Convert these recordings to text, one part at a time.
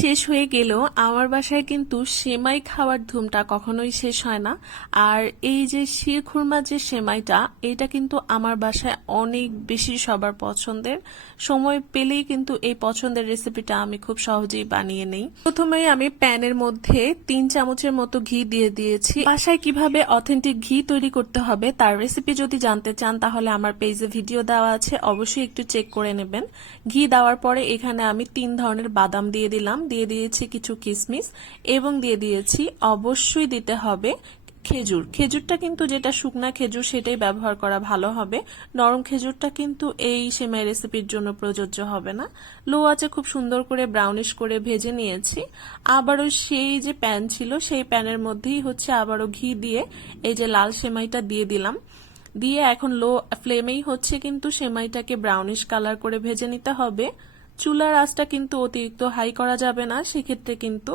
শেষ হয়ে গেলেও আমার বাসায় কিন্তু সেমাই খাওয়ার ধুমটা কখনোই শেষ হয় না। আর এই যে শিরখুরমা যে সেমাইটা, এটা কিন্তু আমার বাসায় অনেক বেশি সবার পছন্দের। সময় পেলেই কিন্তু এই পছন্দের রেসিপিটা আমি খুব সহজেই বানিয়ে নেই। প্রথমেই আমি প্যানের মধ্যে 3 চামচের মতো ঘি দিয়ে দিয়েছি। বাসায় কিভাবে অথেন্টিক ঘি তৈরি করতে হবে তার রেসিপি যদি জানতে চান তাহলে আমার পেজে ভিডিও দেওয়া আছে, অবশ্যই একটু চেক করে নেবেন। ঘি দেওয়ার পরে এখানে আমি 3 ধরনের বাদাম দিয়ে দিলাম, দিয়ে দিয়েছি কিছু কিশমিশ এবং দিয়ে দিয়েছি, অবশ্যই দিতে হবে খেজুর। খেজুরটা কিন্তু যেটা শুকনা খেজুর সেটাই ব্যবহার করা ভালো হবে, নরম খেজুরটা কিন্তু এই সেমাই রেসিপির জন্য প্রযোজ্য হবে না। লো আঁচে খুব সুন্দর করে ব্রাউনিশ করে ভেজে নিয়েছি। আবারও সেই যে প্যান ছিল সেই প্যানের মধ্যেই আবারও ঘি দিয়ে এই যে লাল সেমাইটা দিয়ে দিলাম। দিয়ে এখন লো ফ্লেমেই কিন্তু সেমাইটাকে ব্রাউনিশ কালার করে ভেজে নিতে হবে। চুলার আঁচটা কিন্তু অতিরিক্ত হাই করা যাবে না, সেক্ষেত্রে কিন্তু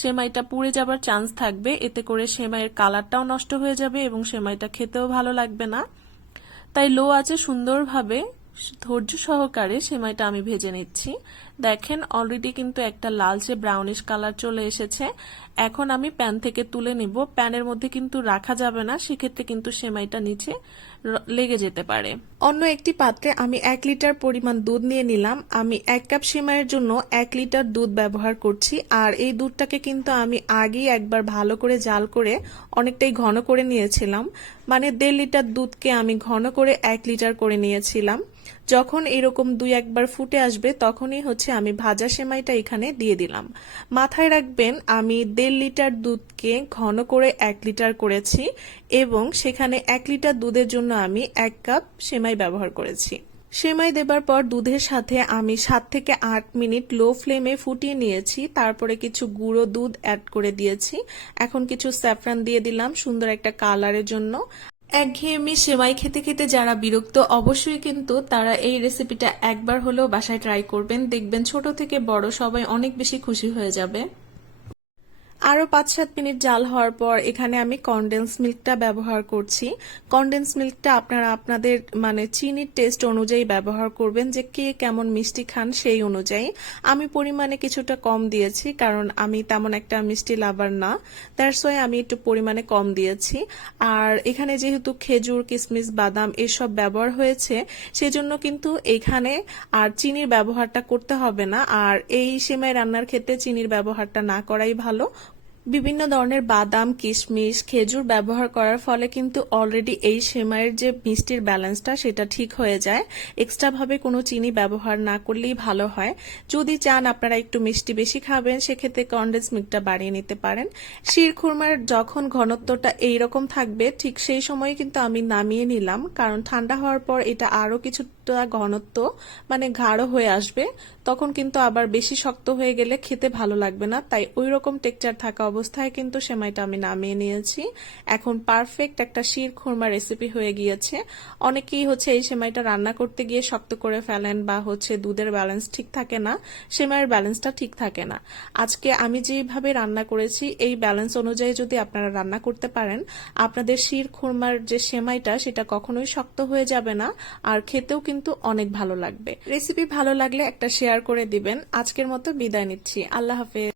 সেমাইটা পুড়ে যাবার চান্স থাকবে, এতে করে সেমাইয়ের কালারটাও নষ্ট হয়ে যাবে এবং সেমাইটা খেতেও ভালো লাগবে না। তাই লো আঁচে সুন্দরভাবে ধৈর্য সহকারে সেমাইটা আমি ভেজে নিচ্ছি। দেখেন অলরেডি কিন্তু একটা লালচে ব্রাউনিশ কালার চলে এসেছে। এখন আমি প্যান থেকে তুলে নিব। প্যানের মধ্যে কিন্তু রাখা যাবে না, সেক্ষেত্রে কিন্তু সেমাইটা নিচে লেগে যেতে পারে। অন্য একটি পাত্রে আমি 1 লিটার পরিমাণ দুধ নিয়ে নিলাম। আমি 1 কাপ সেমাইয়ের জন্য 1 লিটার দুধ ব্যবহার করছি। আর এই দুধটাকে কিন্তু আমি আগেই একবার ভালো করে জাল করে অনেকটাই ঘন করে নিয়েছিলাম। মানে 1.5 লিটার দুধকে আমি ঘন করে 1 লিটার করে নিয়েছিলাম। যখন এরকম 2-1 বার ফুটে আসবে তখনই আমি ভাজা সেমাইটা এখানে দিয়ে দিলাম। মাথায় রাখবেন আমি 1.5 লিটার দুধকে ঘন করে 1 লিটার করেছি এবং সেখানে 1 লিটার দুধের জন্য আমি 1 কাপ সেমাই ব্যবহার করেছি। সেমাই দেবার পর দুধের সাথে আমি 7 থেকে 8 মিনিট লো ফ্লেমে ফুটিয়ে নিয়েছি। তারপরে কিছু গুঁড়ো দুধ অ্যাড করে দিয়েছি। এখন কিছু স্যাফরান দিয়ে দিলাম সুন্দর একটা কালারের জন্য। একঘেয়েমি সেমাই খেতে খেতে যারা বিরক্ত, অবশ্যই কিন্তু তারা এই রেসিপিটা একবার হলেও বাসায় ট্রাই করবেন, দেখবেন ছোট থেকে বড় সবাই অনেক বেশি খুশি হয়ে যাবে। আরো 5-7 মিনিট জাল হওয়ার পর এখানে আমি কনডেন্স মিল্কটা ব্যবহার করছি। কনডেন্স মিল্কটা আপনারা আপনাদের চিনির টেস্ট অনুযায়ী ব্যবহার করবেন, যে কে কেমন মিষ্টি খান সেই অনুযায়ী। আমি পরিমাণে কিছুটা কম দিয়েছি কারণ আমি তেমন একটা মিষ্টি লাভার না, দ্যাটস ওয়াই আমি একটু পরিমাণে কম দিয়েছি। আর এখানে যেহেতু খেজুর, কিশমিশ, বাদাম এসব ব্যবহার হয়েছে সেজন্য কিন্তু এখানে আর চিনির ব্যবহারটা করতে হবে না। আর এই সেমাই রান্নার ক্ষেত্রে চিনির ব্যবহারটা না করাই ভালো। বিভিন্ন ধরনের বাদাম, কিশমিশ, খেজুর ব্যবহার করার ফলে কিন্তু অলরেডি এই সেমাইয়ের যে মিষ্টির ব্যালেন্সটা সেটা ঠিক হয়ে যায়। এক্সট্রা ভাবে কোনো চিনি ব্যবহার না করলেই ভালো হয়। যদি চান আপনারা একটু মিষ্টি বেশি খাবেন সেক্ষেত্রে কনডেন্স মিল্কটা বাড়িয়ে নিতে পারেন। শিরখুরমার যখন ঘনত্বটা এইরকম থাকবে ঠিক সেই সময় কিন্তু আমি নামিয়ে নিলাম, কারণ ঠান্ডা হওয়ার পর এটা আরো কিছুটা ঘনত্ব গাঢ় হয়ে আসবে, তখন কিন্তু আবার বেশি শক্ত হয়ে গেলে খেতে ভালো লাগবে না। তাই ওই রকম টেক্সচার থাকা অবস্থায় কিন্তু সেমাইটা আমি নামিয়ে নিয়েছি। এখন পারফেক্ট একটা শিরখুরমা রেসিপি হয়ে গিয়েছে। অনেকেই এই সেমাইটা রান্না করতে গিয়ে শক্ত করে ফেলেন বা দুধের ব্যালেন্স ঠিক থাকে না, সেমাইয়ের ব্যালেন্সটা ঠিক থাকে না। আজকে আমি যেভাবে রান্না করেছি এই ব্যালেন্স অনুযায়ী যদি আপনারা রান্না করতে পারেন, আপনাদের শিরখুরমার যে সেমাইটা সেটা কখনোই শক্ত হয়ে যাবে না, আর খেতেও কিন্তু অনেক ভালো লাগবে। রেসিপি ভালো লাগলে একটা শেয়ার করে দিবেন। আজকের মতো বিদায় নিচ্ছি। আল্লাহ হাফেজ।